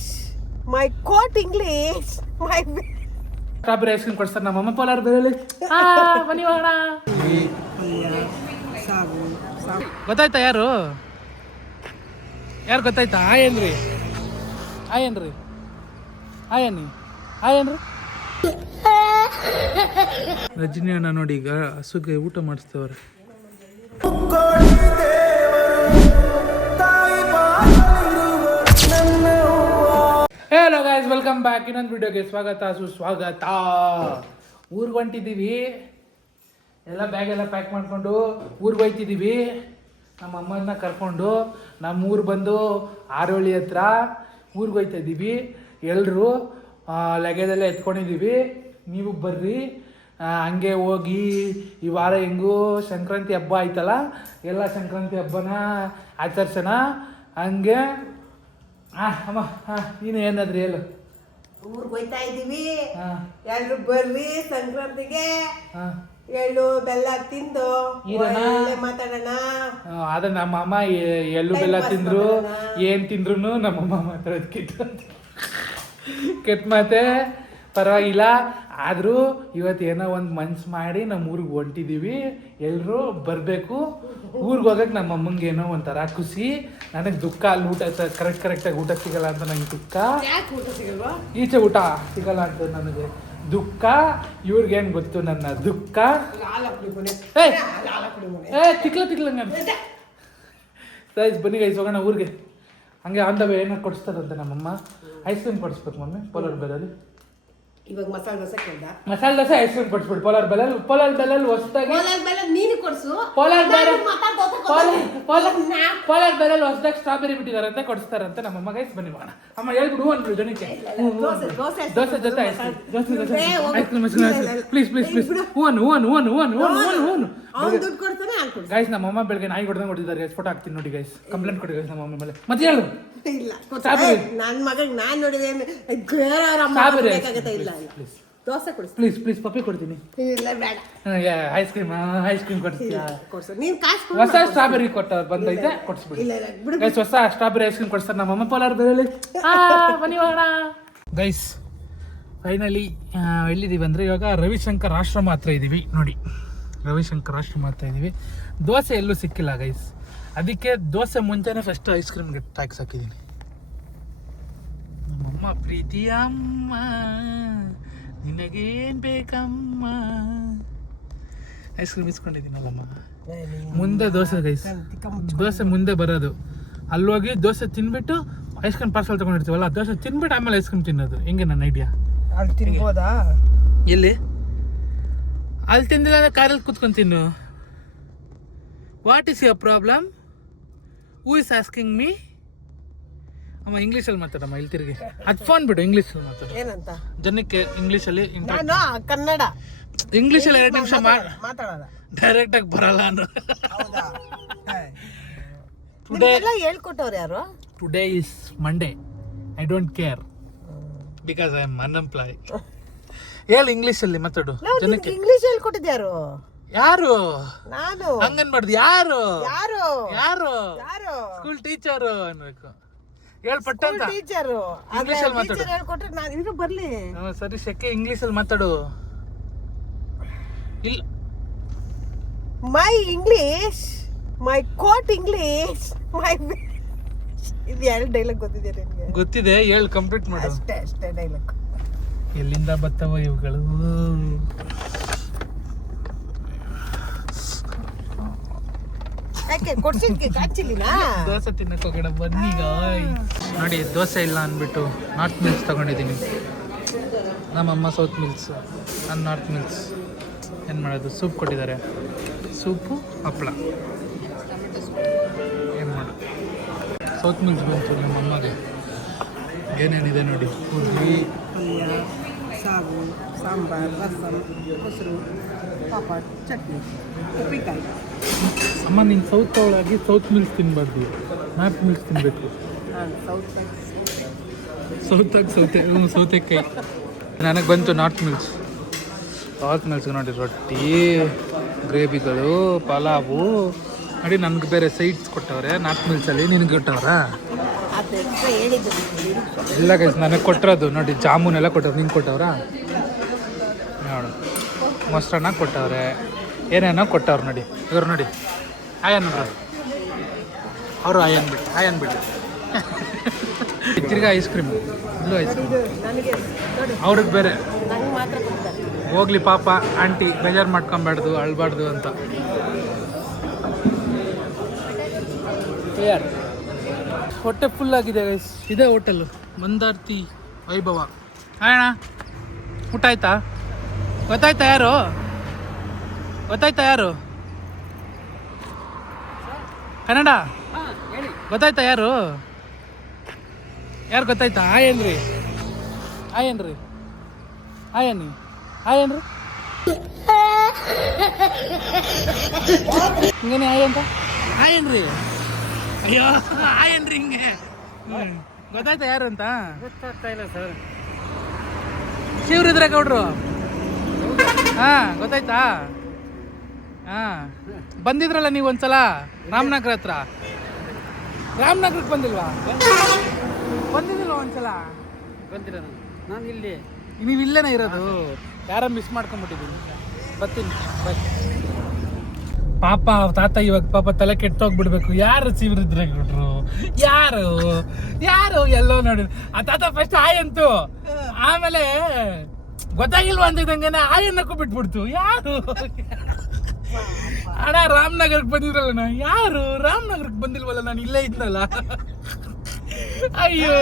English. My quote English. My. Strawberry ice cream ಕೊಡ್ತಾರೆ ನಮ್ಮಮ್ಮ polar ಬೇರೆ ಬನ್ನಿ ಹೋಗೋಣ. ಗೊತ್ತಾಯ್ತಾ ಯಾರು ಗೊತ್ತಾಯ್ತಾ? ಆಯನ್ರಿ ರಜನಿ ಅಣ್ಣ ನೋಡಿ ಈಗ ಹಸುಗೆ ಊಟ ಮಾಡಿಸ್ತೇವ್ರೆ. Hello guys, welcome back. ಇನ್ನೊಂದು ವಿಡಿಯೋಗೆ ಸ್ವಾಗತ ಸುಸ್ವಾಗತ. ಊರಿಗೆ ಹೊಂಟಿದ್ದೀವಿ, ಎಲ್ಲ ಬ್ಯಾಗ್ ಎಲ್ಲ ಪ್ಯಾಕ್ ಮಾಡಿಕೊಂಡು ಊರಿಗೆ ಹೋಯ್ತಿದ್ದೀವಿ. ನಮ್ಮ ಅಮ್ಮನ ಕರ್ಕೊಂಡು ನಮ್ಮ ಊರು ಬಂದು ಆರೋಳಿ ಹತ್ರ ಊರಿಗೆ ಹೋಯ್ತಾ ಇದ್ದೀವಿ. ಎಲ್ಲರೂ ಲಗೇಜೆಲ್ಲ ಎತ್ಕೊಂಡಿದ್ದೀವಿ. ನೀವು ಬರ್ರಿ, ಹಂಗೆ ಹೋಗಿ ಈ ವಾರ ಹೆಂಗೂ ಸಂಕ್ರಾಂತಿ ಹಬ್ಬ ಆಯ್ತಲ್ಲ, ಎಲ್ಲ ಸಂಕ್ರಾಂತಿ ಹಬ್ಬನ ಆಚರಿಸೋಣ. ಹಂಗೆ ಅಮ್ಮ ನೀನು ಏನಾದ್ರಿ ಹೇಳು. ಊರಿಗೆ ಹೋಯ್ತಾ ಇದ್ದೀವಿ, ಎಲ್ರು ಬರ್ರಿ ಸಂಕ್ರಾಂತಿಗೆ. ಎಳ್ಳು ಬೆಲ್ಲ ತಿಂದು ಮಾತಾಡೋಣ. ಅದ ನಮ್ಮಮ್ಮ ಎಳ್ಳು ಬೆಲ್ಲ ತಿಂದ್ರು ಏನ್ ತಿಂದ್ರು ನಮ್ಮಮ್ಮ ಮಾತಾಡೋದು ಕೆಟ್ಟ ಮಾತೆ ಪರವಾಗಿಲ್ಲ. ಆದರೂ ಇವತ್ತು ಏನೋ ಒಂದು ಮನ್ಸು ಮಾಡಿ ನಮ್ಮ ಊರಿಗೆ ಹೊಂಟಿದ್ದೀವಿ. ಎಲ್ಲರೂ ಬರಬೇಕು. ಊರಿಗೆ ಹೋಗಕ್ಕೆ ನಮ್ಮ ಅಮ್ಮಂಗೆ ಏನೋ ಒಂಥರ ಖುಷಿ. ನನಗೆ ದುಃಖ, ಅಲ್ಲಿ ಊಟ ಕರೆಕ್ಟಾಗಿ ಊಟ ಸಿಗಲ್ಲ ಅಂತ ನನಗೆ ದುಃಖ. ಈಚೆ ಊಟ ಸಿಗಲ್ಲ ಅಂತ ನನಗೆ ದುಃಖ. ಇವ್ರಿಗೇನು ಗೊತ್ತು ನನ್ನ ದುಃಖ. ತಿಕ್ಲಂಗ ಸೈಜ್ ಬನ್ನಿ ಗೈಸ್, ಹೋಗೋಣ ಊರಿಗೆ. ಹಂಗೆ ಆನ್ ದ ವೇ ಏನೋ ಕೊಡಿಸ್ತಾರಂತೆ ನಮ್ಮಮ್ಮ. ಐಸ್ ಕ್ರೀಮ್ ಕೊಡಿಸ್ಬೇಕು ಮಮ್ಮಿ ಪೋಲಾರ್ ಬೆಲ್ಲಲ್ಲಿ. ಇವಾಗ masala dosa ice cream ಕೊಡಿಸ್ಬಿಡು. Polar ಬೆಲ್ಲಲ್ಲಿ ಹೊಸದಾಗಿ ನೀನು ಕೊಡ್ಸು. ಪೋಲಾರ್ ಬೆಲ್ಲಲ್ಲಿ ಹೊಸದಾಗಿ ಸ್ಟ್ರಾಬೆರಿ ಬಿಟ್ಟಿದಾರಂತೆ, ಕೊಡಿಸ್ತಾರಂತೆ ನಮ್ಮಮ್ಮ. ಗೈಸ್ ಬನ್ನಿ ಮಾಡೋಣ. ಅಮ್ಮ ಹೇಳ್ಬಿಡು ಅಂದ್ರು ಜನಕ್ಕೆ. ದೋಸೆ ಜೊತೆ ಐಸ್ ಕ್ರೀಮ್ ಪ್ಲೀಸ್ ಗೈಸ್. ನಮ್ಮಮ್ಮ ಬೆಳಗ್ಗೆ ನಾಯಿ ಹೊಡೆದಂಗೆ ಹೊಡಿದ್ದಾರೆ. ಫೋಟೋ ಹಾಕ್ತೀನಿ ನೋಡಿ ಗೈಸ್. ಕಂಪ್ಲೇಂಟ್ ಕೊಡಿ ಗೈಸ್ ನಮ್ಮಮ್ಮ ಮೇಲೆ. ಮತ್ತೆ ಹೇಳು. ನನ್ನ ಮಗನಿಗೆ ನಾನು ನೋಡಿದೆ ದೋಸೆ ಕೊಡಿಸ್ ಪ್ಲೀಸ್ ಪಪ್ಪಿ ಕೊಡ್ತೀನಿ. ಇಲ್ಲ ಬೇಡ, ಐಸ್ ಕ್ರೀಮ್ ಕೊಡ್ತೀಯಾ? ನೀನು ಕಾಸು ಹೊಸ ಸ್ಟ್ರಾಬೆರಿ ಬಂದೈತೆ, ಕೊಡ್ಸ್ಬಿಡಿ ಗೈಸ್. ಹೊಸ ಸ್ಟ್ರಾಬೆರಿ ಐಸ್ ಕ್ರೀಮ್ ಕೊಡ್ಸ್ತಾರೆ ನಮ್ಮಮ್ಮ ಪೋಲಾರ್ ಬೆಲೆ. ಬನ್ನಿ ಹೋಗೋಣ ಗೈಸ್. ಫೈನಲಿ ಎಲ್ಲಿದ್ದೀವಿ ಅಂದರೆ ಇವಾಗ ರವಿಶಂಕರ್ ಆಶ್ರಮ ಹತ್ರ ಇದ್ದೀವಿ ನೋಡಿ. ರವಿಶಂಕರ್ ಆಶ್ರಮ ಹತ್ರ ಇದ್ದೀವಿ. ದೋಸೆ ಎಲ್ಲೂ ಸಿಕ್ಕಿಲ್ಲ ಗೈಸ್, ಅದಕ್ಕೆ ದೋಸೆ ಮುಂಚೆನೇ ಫಸ್ಟ್ ಐಸ್ ಕ್ರೀಮ್ಗೆ ಟ್ಯಾಕ್ಸ್ ಹಾಕಿದ್ದೀನಿ. ನಮ್ಮಮ್ಮ ಪ್ರೀತಿಯ ಅಮ್ಮ ನಿನಗೇನ್ ಬೇಕಮ್ಮ. Ice cream ಇಸ್ಕೊಂಡಿದ್ದೀನಲ್ಲಮ್ಮ. ಮುಂದೆ ದೋಸೆ ಗೈಸ್, ದೋಸೆ ಮುಂದೆ ಬರೋದು. ಅಲ್ಲೋಗಿ ದೋಸೆ ತಿನ್ಬಿಟ್ಟು ಐಸ್ ಕ್ರೀಮ್ ಪಾರ್ಸಲ್ ತಗೊಂಡಿರ್ತೀವಲ್ಲ, ದೋಸೆ ತಿನ್ಬಿಟ್ಟು ಆಮೇಲೆ ಐಸ್ ಕ್ರೀಮ್ ತಿನ್ನೋದು. ಹೆಂಗೆ ನನ್ನ ಐಡಿಯಾ? ಅಲ್ಲಿ ತಿನ್ಬೋದಾ? ಎಲ್ಲಿ? ಅಲ್ಲಿ ತಿಂದಿಲ್ಲ ಅಂದ್ರೆ ಕಾರಲ್ಲಿ ಕೂತ್ಕೊಂಡು ತಿನ್ನು. What is your problem? Who is asking me? ಅಮ್ಮ ಇಂಗ್ಲೀಷಲ್ಲಿ ಮಾತಾಡಮ್ಮ. ಇಲ್ಲಿ ತಿರುಗಿ ಅದು ಫೋನ್ ಬಿಡು, ಇಂಗ್ಲೀಷಲ್ಲಿ ಮಾತಾಡು. ಏನಂತ ಜನಕ್ಕೆ ಇಂಗ್ಲೀಷಲ್ಲಿ ಕನ್ನಡ ಇಂಗ್ಲೀಷಲ್ಲಿ 2 ನಿಮಿಷ ಮಾತಾಡೋದ ಡೈರೆಕ್ಟಾಗಿ ಬರಲ್ಲ ಅನ್ನೋ. ಹೇಳ್ಕೊಟ್ಟವ್ರು ಯಾರು? Today is Monday, I don't care because I am unemploy. ಹೇಳು ಇಂಗ್ಲೀಷಲ್ಲಿ ಮಾತಾಡು ಜನಕ್ಕೆ. ಇಂಗ್ಲೀಷ್ ಹೇಳ್ಕೊಟ್ಟಿದ್ಯಾರು? ಯಾರು? ನಾನು. ಹಂಗನ್ಬಾರ್ದು. ಯಾರು ಯಾರು ಯಾರು ಯಾರು? ಸ್ಕೂಲ್ ಟೀಚರು ಅನ್ಬೇಕು. ಹೇಳ್ಪಟ್ಟಂತ ಟೀಚರು ಇಂಗ್ಲೀಷಲ್ಲಿ ಮಾತಾಡು. ಹೇಳ್ಕೊಟ್ರೆ ನಾನು ಇನ್ನು ಬರ್ಲಿ. ಸರಿ ಶೆಕೆ ಇಂಗ್ಲೀಷಲ್ಲಿ ಮಾತಾಡು. ಇಲ್ಲ ಮೈ ಇಂಗ್ಲೀಷ್, ಮೈ ಕೋಟ್ ಇಂಗ್ಲೀಷ್, ಮೈ ಇದು 2 ಡೈಲಾಗ್ ಗೊತ್ತಿದೆ ನಿನಗೆ? ಗೊತ್ತಿದೆ, ಹೇಳು ಕಂಪ್ಲೀಟ್ ಮಾಡು. ಅಷ್ಟೇ ಡೈಲಾಗ್. ಎಲ್ಲಿಂದ ಬರ್ತವ ಇವುಗಳು? ಯಾಕೆ ಕೊಡ್ಸಿದ್ಕೆ ಕಾಚಿಲಿನಾ? ದೋಸೆ ತಿನ್ನಕ್ಕೆ ಹೋಗೋಣ ಬನ್ನಿ ನೋಡಿ. ದೋಸೆ ಇಲ್ಲ ಅಂದ್ಬಿಟ್ಟು ನಾರ್ತ್ ಮಿಲ್ಸ್ ತಗೊಂಡಿದ್ದೀನಿ. ನಮ್ಮಮ್ಮ ಸೌತ್ ಮಿಲ್ಸ್, ನಾನು ನಾರ್ತ್ ಮಿಲ್ಸ್. ಏನು ಮಾಡೋದು? ಸೂಪ್ ಕೊಟ್ಟಿದ್ದಾರೆ, ಸೂಪು ಹಪ್ಪಳ. ಏನು ಮಾಡೋದು? ಸೌತ್ ಮಿಲ್ಸ್ ಬಂತು ನಮ್ಮಮ್ಮಗೆ. ಏನೇನಿದೆ ನೋಡಿ. ಪುರಿ, ಪಲ್ಯ, ಸಾಗು, ಸಾಂಬಾರ್, ರಸಂ, ಮೊಸರು, ಪಾಪಡ್, ಚಟ್ನಿ, ಉಪ್ಪಿನಕಾಯಿ. ಅಮ್ಮ ನೀನು ಸೌತ್ ಒಳಗೆ ಸೌತ್ ಮಿಲ್ಸ್ ತಿನ್ಬಾರ್ದು, ನಾರ್ತ್ ಮಿಲ್ಸ್ ತಿನ್ನಬೇಕು. ಸೌತೆಕಾಯಿ ನನಗೆ ಬಂತು ನಾರ್ತ್ ಮಿಲ್ಸ್. ನೋಡಿ ರೊಟ್ಟಿ, ಗ್ರೇವಿಗಳು, ಪಲಾವು ನೋಡಿ. ನನಗೆ ಬೇರೆ ಸೈಡ್ಸ್ ಕೊಟ್ಟವ್ರೆ ನಾರ್ತ್ ಮಿಲ್ಸಲ್ಲಿ. ನಿನಗೆ ಕೊಟ್ಟವ್ರಾ? ಅದು ಅದು ಎಕ್ಸ್ಟ್ರಾ ಹೇಳಿದ್ದು ಇಲ್ಲ ಗೈಸ್ ನನಗೆ ಕೊಟ್ಟಿರೋದು ನೋಡಿ, ಜಾಮೂನ್ ಎಲ್ಲ ಕೊಟ್ಟವ್ರು. ನಿಂಗೆ ಕೊಟ್ಟವ್ರಾ? ನೋಡು, ಮೊಸರನ್ನ ಕೊಟ್ಟವ್ರೆ, ಏನೇನೋ ಕೊಟ್ಟವ್ರು ನೋಡಿ. ಇವ್ರು ನೋಡಿ ಆಯನ್ ನೋಡ್ರಿ, ಅವರು ಆಯನ್ ಬಿಟ್ಟು ತಿರ್ಗಾ ಐಸ್ ಕ್ರೀಮ್, ಇಲ್ಲೂ ಐಸ್ ಕ್ರೀಮ್ ನನಗೆ ನೋಡಿ, ಅವ್ರಿಗೆ ಬೇರೆ. ನಂಗೆ ಮಾತ್ರ ಕೊಡ್ತಾರೆ. ಹೋಗ್ಲಿ ಪಾಪ ಆಂಟಿ, ಬೇಜಾರು ಮಾಡ್ಕೊಬಾರ್ದು, ಅಳ್ಬಾರ್ದು ಅಂತ. ಯಾರು ಹೊಟ್ಟೆ ಫುಲ್ ಆಗಿದೆ ಗೈಸ್. ಇದೇ ಹೋಟೆಲ್ ಮಂದಾರ್ತಿ ವೈಭವ. ಅಣ್ಣ ಊಟ ಆಯ್ತಾ? ಗೊತ್ತಾಯ್ತಾ ಯಾರು? ಕನ್ನಡ ಗೊತ್ತಾಯ್ತಾ ಯಾರು ಗೊತ್ತಾಯ್ತಾ? ಆಯನ್ರಿ ಹಿಂಗೇನೆ ಆಯ್ ಅಂತ ಆಯನ್ರಿ. ಅಯ್ಯೋ ಆಯನ್ರಿ ಹಿಂಗೆ. ಗೊತ್ತಾಯ್ತಾ ಯಾರು ಅಂತ? ಗೊತ್ತಾಗ್ತಾ ಇಲ್ಲ ಸರ್. ಶಿವರುದ್ರೇಗೌಡ್ರು. ಹಾ ಗೊತ್ತಾಯ್ತಾ? ಹಾ ಬಂದಿದ್ರಲ್ಲ ನೀವು ಒಂದ್ಸಲ ರಾಮನಗರ ಹತ್ರ. ರಾಮನಗರಕ್ಕೆ ಬಂದಿಲ್ವಾ ಒಂದ್ಸಲ? ಬಂದಿರ ನಾನು ಇಲ್ಲಿ. ನೀವು ಇಲ್ಲೇನೇ ಇರೋದು? ಯಾರ ಮಿಸ್ ಮಾಡ್ಕೊಂಡ್ಬಿಟ್ಟಿದ್ದೀನಿ. ಬರ್ತೀನಿ ಬಾಯ್. ಪಾಪ ತಾತ ಇವಾಗ ಪಾಪ ತಲೆ ಕೆಟ್ಟೋಗ್ಬಿಡ್ಬೇಕು. ಯಾರು ಶಿವರುದ್ರೇಗೌಡ್ರು? ಯಾರು ಎಲ್ಲೋ ನೋಡಿ. ಆ ತಾತ ಫಸ್ಟ್ ಆಯಂತು, ಆಮೇಲೆ ಗೊತ್ತಾಗಿಲ್ವಾ ಅಂತಿದ್ದಂಗೆನೆ ಆಯನ್ನಕ್ಕೂ ಬಿಟ್ಬಿಡ್ತು. ಯಾರು ಅಣ್ಣ ರಾಮನಗರಕ್ಕೆ ಬಂದಿದ್ರಲ್ಲ ನಾ? ಯಾರು ರಾಮನಗರಕ್ಕೆ ಬಂದಿಲ್ವಲ್ಲ, ನಾನು ಇಲ್ಲೇ ಇದ್ನಲ್ಲ. ಅಯ್ಯೋ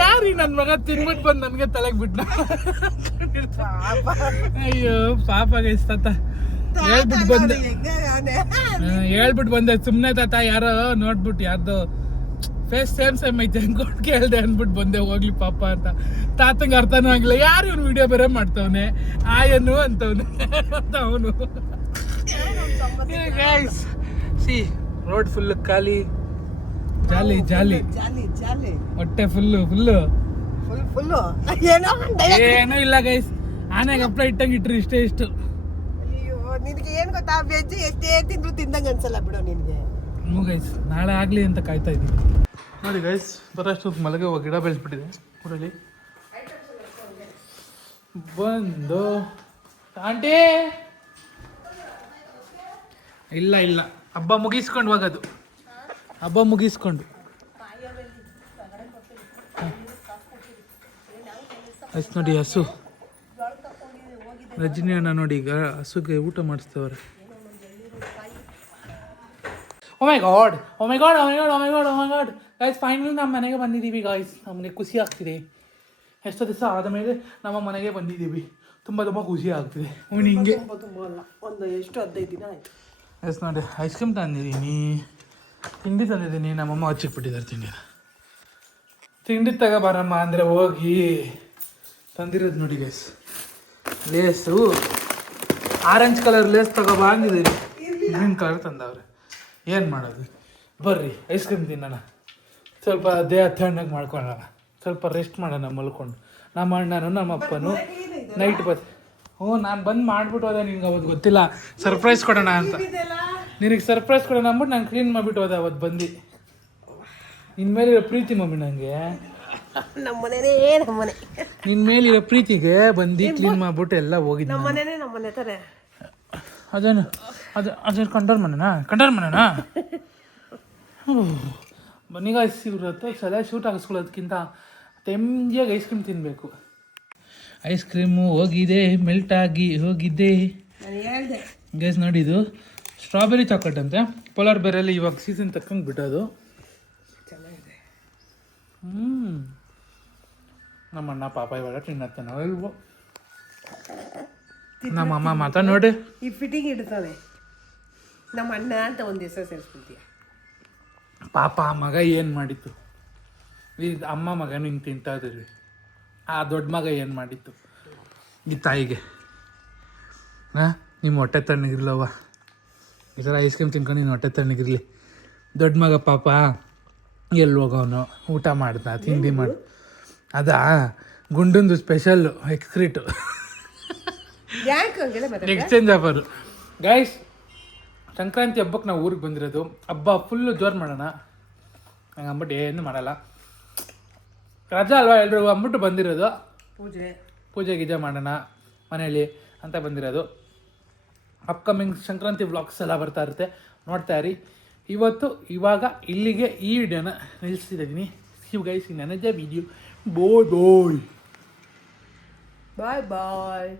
ಯಾರೀ ನನ್ನ ಮಗ ತಿನ್ಬಿಟ್ಟು ಬಂದು ನನಗೆ ತಲೆಗೆ ಬಿಟ್ಟ. ಅಯ್ಯೋ ಪಾಪ ಗೈಸ್ ತಾತ. ಹೇಳ್ಬಿಟ್ಟು ಬಂದೆ ಸುಮ್ಮನೆ ತಾತ. ಯಾರೋ ನೋಡ್ಬಿಟ್ಟು ಯಾರ್ದು ಫೇಸ್ ಸೇಮ್ ಐತೆ ಅನ್ಕೊಂಡು ಕೇಳ್ದೆ ಅಂದ್ಬಿಟ್ಟು ಬಂದೆ. ಹೋಗ್ಲಿ ಪಾಪ ಅಂತ. ತಾತಂಗೆ ಅರ್ಥನೂ ಆಗಿಲ್ಲ. ಯಾರು ಇವನು ವಿಡಿಯೋ ಬೇರೆ ಮಾಡ್ತವನೆ, ಆಯನು ಅಂತವನೆ ಅಂತ ಅವನು. ಸಿ ರೋಡ್ ಫುಲ್ ಖಾಲಿ, ಜಾಲಿ ಹೊಟ್ಟೆ ಫುಲ್ಲು ಏನೂ ಇಲ್ಲ ಗೈಸ್. ಆನೆಗೆ ಹಪ್ಳ ಇಟ್ಟಂಗೆ ಇಟ್ರಿ ಇಷ್ಟು. ಅಯ್ಯೋ ನಿನಗೆ ಏನು ಗೊತ್ತಾ, ವೆಜ್ ಎಷ್ಟೇ ತಿಂದ್ರು ತಿಂದಂಗೆ ಅನ್ಸಲ್ಲ ಬಿಡು ನಿನಗೆ. ಗೈಸ್ ನಾಳೆ ಆಗಲಿ ಅಂತ ಕಾಯ್ತಾ ಇದ್ದೀನಿ. ನೋಡಿ ಗೈಸ್, ಬರೋಷ್ಟು ಮಲಗೆ ಗಿಡ ಬೆಳೆಸ್ಬಿಟ್ಟಿದೆ ಊರಲ್ಲಿ. ಬಂದು ಆಂಟಿ ಇಲ್ಲ ಹಬ್ಬ ಮುಗಿಸ್ಕೊಂಡು ಹೋಗೋದು. ಹಬ್ಬ ಮುಗಿಸ್ಕೊಂಡು ಆಯ್ತು ನೋಡಿ. ಹಸು ರಜನಿ ಅಣ್ಣ ನೋಡಿ ಈಗ ಹಸುಗೆ ಊಟ ಮಾಡಿಸ್ತವ್ರೆ. ಓ ಮೈ ಗಾಡ್ ಗೈಸ್, ಫೈನಲಿ ನಮ್ಮ ಮನೆಗೆ ಬಂದಿದ್ದೀವಿ ಗೈಸ್. ನಮಗೆ ಖುಷಿ ಆಗ್ತಿದೆ. ಎಷ್ಟೋ ದಿವಸ ಆದ ಮೇಲೆ ನಮ್ಮ ಮನೆಗೆ ಬಂದಿದ್ದೀವಿ. ತುಂಬ ಖುಷಿ ಆಗ್ತಿದೆ. ಹಿಂಗೆ ಒಂದು ಎಷ್ಟು 15 ದಿನ ಆಯ್ತು. ಎಸ್ ನೋಡಿ, ಐಸ್ ಕ್ರೀಮ್ ತಂದಿದ್ದೀನಿ, ತಿಂಡಿ ತಂದಿದ್ದೀನಿ. ನಮ್ಮಮ್ಮ ಹಚ್ಚಿಕ್ಬಿಟ್ಟಿದ್ದಾರೆ ತಿಂಡಿ ತಗೋಬಾರಮ್ಮ ಅಂದರೆ ಹೋಗಿ ತಂದಿರೋದು ನೋಡಿ guys. Lays orange colour Lays ತಗೋಬಾ ಅಂದಿದ್ದೀರಿ, ಗ್ರೀನ್ ಕಲರ್ ತಂದವ್ರೆ. ಏನು ಮಾಡೋದು, ಬರ್ರಿ ಐಸ್ ಕ್ರೀಮ್ ತಿನ್ನೋಣ, ಸ್ವಲ್ಪ ದೇಹ ತಣ್ಣಗೆ ಮಾಡ್ಕೊಳ್ಳೋಣ, ಸ್ವಲ್ಪ ರೆಸ್ಟ್ ಮಾಡೋಣ ಮಲ್ಕೊಂಡು. ನಮ್ಮ ಅಣ್ಣನು ನಮ್ಮ ಅಪ್ಪನು ನೈಟ್ ನಾನು ಬಂದು ಮಾಡ್ಬಿಟ್ಟು ಹೋದೆ. ನಿನ್ಗೆ ಅವತ್ತು ಗೊತ್ತಿಲ್ಲ, ಸರ್ಪ್ರೈಸ್ ಕೊಡೋಣ ಅಂತ. ನಿನಗೆ ಸರ್ಪ್ರೈಸ್ ಕೊಡೋಣ ಅಂದ್ಬಿಟ್ಟು ನಾನು ಕ್ಲೀನ್ ಮಾಡಿಬಿಟ್ಟು ಹೋದೆ ಅವತ್ತು ಬಂದು. ಇನ್ಮೇಲಿರೋ ಪ್ರೀತಿ ಮಮ್ಮಿ ನನಗೆ, ನಮ್ಮನೆ ನಿನ್ನ ಮೇಲಿರೋ ಪ್ರೀತಿಗೆ ಬಂದು ಕ್ಲೀನ್ ಮಾಡಿಬಿಟ್ಟು ಎಲ್ಲ ಹೋಗಿದ್ದು. ನಮ್ಮನೆ ತರ ಅದೇನು ಕಂಡೋರ್ ಮನೆನಾ ಬನ್ನಿಗ ಇವ್ರ ಹತ್ರ ಸಲ ಶೂಟ್ ಹಾಕಿಸ್ಕೊಳ್ಳೋದಕ್ಕಿಂತ ತೆಮ್ಜಿಯಾಗಿ ಐಸ್ ಕ್ರೀಮ್ ತಿನ್ನಬೇಕು. ಐಸ್ ಕ್ರೀಮು ಹೋಗಿದೆ, ಮೆಲ್ಟ್ ಆಗಿ ಹೋಗಿದೆ ಗೈಸ್. ನೋಡಿ, ಇದು ಸ್ಟ್ರಾಬೆರಿ ಚಾಕ್ಲೇಟ್ ಅಂತೆ. ಪೋಲಾರ್ ಬೇರಲ್ಲಿ ಇವಾಗ ಸೀಸನ್ ತಕ್ಕಂಗೆ ಬಿಟ್ಟೋದು. ಚೆನ್ನಾಗಿದೆ. ನಮ್ಮ ಅಣ್ಣ ಪಾಪ ಇವಾಗ ತಿನ್ನತ್ತೇನೋ ಇಲ್ವೋ. ನಮ್ಮ ಅಮ್ಮ ಮಾತಾ ನೋಡಿ ಈ ಫಿಟ್ಟಿಂಗ್ ಇಡ್ತಾನೆ ನಮ್ಮ ಅಣ್ಣ ಅಂತ ಒಂದು ಹೆಸರು ಸೇರಿಸ್ಬಿಡ್ತೀಯ. ಪಾಪ ಆ ಮಗ ಏನು ಮಾಡಿತ್ತು, ಅಮ್ಮ ಮಗನು ಹಿಂಗೆ ತಿಂತಾ ಇದ್ದೀವಿ. ಆ ದೊಡ್ಡ ಮಗ ಏನು ಮಾಡಿತ್ತು ಈ ತಾಯಿಗೆ? ನಿಮ್ಮ ಹೊಟ್ಟೆ ತಣ್ಣಗಿರ್ಲವ್ವ, ಈ ಥರ ಐಸ್ ಕ್ರೀಮ್ ತಿನ್ಕೊಂಡು ನಿನ್ನ ಹೊಟ್ಟೆ ತಣ್ಣಗಿರಲಿ. ದೊಡ್ಡ ಮಗ ಪಾಪ ಎಲ್ಲಿ ಹೋಗೋನು, ಊಟ ಮಾಡ್ದ, ತಿಂಡಿ ಮಾಡಿ. ಅದಾ ಗುಂಡಂದು ಸ್ಪೆಷಲ್ಲು ಎಕ್ಸ್ಕ್ರೀಟು ಎಕ್ಸ್ಚೇಂಜ್ ಆಫರು. ಗೈಸ್, ಸಂಕ್ರಾಂತಿ ಹಬ್ಬಕ್ಕೆ ನಾವು ಊರಿಗೆ ಬಂದಿರೋದು. ಹಬ್ಬ ಫುಲ್ಲು ಜೋರು ಮಾಡೋಣ ಹಂಗೆ ಅಂದ್ಬಿಟ್ಟು ಏನು ಮಾಡಲ್ಲ. ರಜಾ ಅಲ್ವಾ ಎಲ್ರಿಗೂ ಅಂದ್ಬಿಟ್ಟು ಬಂದಿರೋದು. ಪೂಜೆ ಗೀಜೆ ಮಾಡೋಣ ಮನೇಲಿ ಅಂತ ಬಂದಿರೋದು. ಅಪ್ಕಮಿಂಗ್ ಸಂಕ್ರಾಂತಿ ವ್ಲಾಗ್ಸ್ ಎಲ್ಲ ಬರ್ತಾ ಇರುತ್ತೆ, ನೋಡ್ತಾ ಇರಿ. ಇವಾಗ ಇಲ್ಲಿಗೆ ಈ ವಿಡಿಯೋನ ನಿಲ್ಲಿಸ್ತಿದ್ದೀನಿ. You guys in another video. Bye bye.